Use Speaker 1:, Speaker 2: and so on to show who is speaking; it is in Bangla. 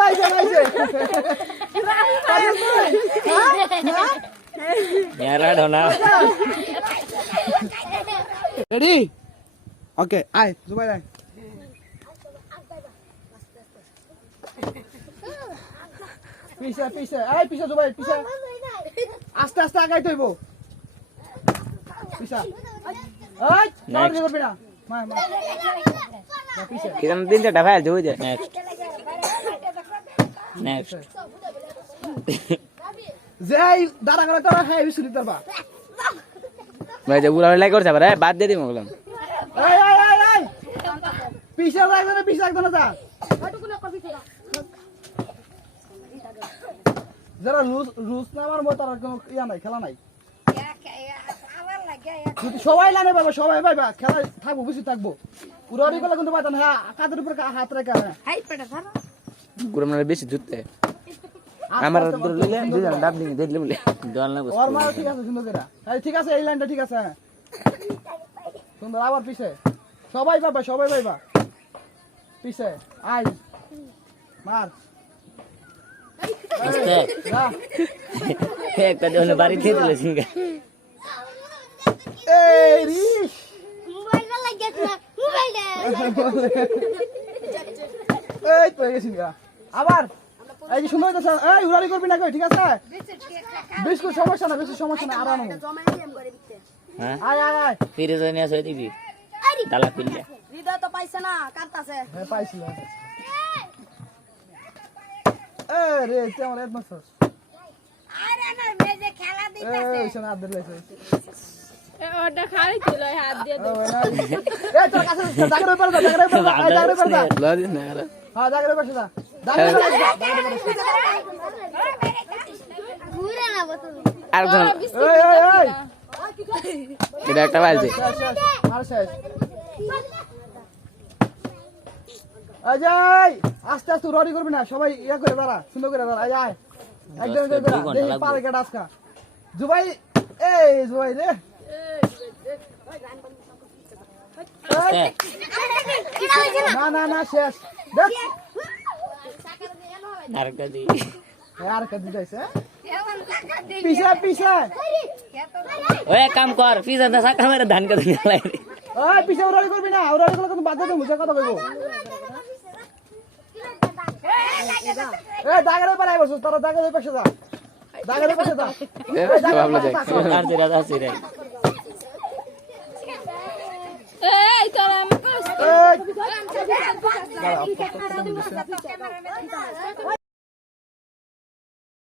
Speaker 1: বাইছে রেডি ওকে আয় জুবাই আয় পিছে পিছে আয় পিছে জুবাই পিছে আস্তে আস্তে আগাই তৈব পিছা না
Speaker 2: কিরম তিন চারটা ফাইল জুই দে নেক্সট নেক্সট
Speaker 1: যেই দাঁড়া করে তোরা হ্যাঁ বিশুরি তোর বা
Speaker 2: ভাই যে উড়া লাই করছে আবার বাদ দিয়ে দিম ওগুলো
Speaker 1: এই এই এই এই পিছে রাখবে না পিছে রাখবে না যা যারা রুস রুস নামার মতো আর কোনো ইয়া নাই খেলা নাই সবাই লানে পাবে সবাই পাইবা খেলা থাকব বেশি থাকব। উড়াউড়ি করলে কিন্তু হ্যাঁ কাদের উপরে কা- হাত রেখে হ্যাঁ।
Speaker 2: মানে বেশি জুতে আমার দুজন ডাব দিন দিলে বলে। দল না
Speaker 1: ওর মারা ঠিক আছে সুন্দর করে। ঠিক আছে এই লাইনটা ঠিক আছে হ্যাঁ। সুন্দর আবার পিছে। সবাই পাবা সবাই পাইবা পিছে আই। মার।
Speaker 2: একটা বাড়ি দিয়ে দিলে সিঙ্গা
Speaker 1: এই রিস
Speaker 3: মোবাইলটা লাগিয়েছ না মোবাইলটা
Speaker 1: এই তো গেছি আবার এই যে সুন্দর হইতেছে এই উড়ারি করবি না কই? ঠিক আছে? বিস্কুট সমস্যা না বেশি সমস্যা না আরাম।
Speaker 2: হ্যাঁ?
Speaker 1: আয় আয় আয়।
Speaker 2: ফিরে তো নিয়ে আসে দিবি। ডালা পিল্লা
Speaker 4: হৃদয় তো পাইছে না কাঁদতাছে।
Speaker 1: হ্যাঁ পাইছি এ রে তুই আমার এড মারছস
Speaker 4: আরে না মেজে খেলা
Speaker 1: এই শোনা আদ দিলাইছ হ্যাঁ
Speaker 2: একটা
Speaker 1: অজয় আস্তে আস্তে রড়ি করবি না সবাই ইয়া করে দাঁড়া সুন্দর করে দাঁড়া আয় আয়। একদম। পারে কেটে আজকা। জুবাই এই জুবাই রে। না না না শেষ দেখ
Speaker 2: আরেকটা দি
Speaker 1: এই আর কে দিতেছে পিছে পিছে
Speaker 2: ওই কাম কর পিজা দা সাকা মেরে ধান কে দুনিয়া লাই
Speaker 1: ওই পিছে উড়াড়ি করবি না উড়াড়ি করলে কিন্তু বাধ্য তুমি কথা কইবো এই দাগের পারে বসো তোরা দাগের পাশে যা দাগের পাশে যা এই দাগের পাশে
Speaker 2: দেখ
Speaker 1: যা।
Speaker 2: আর দিরা দাসি রে
Speaker 4: এই তোরা
Speaker 1: দাঁড়াও,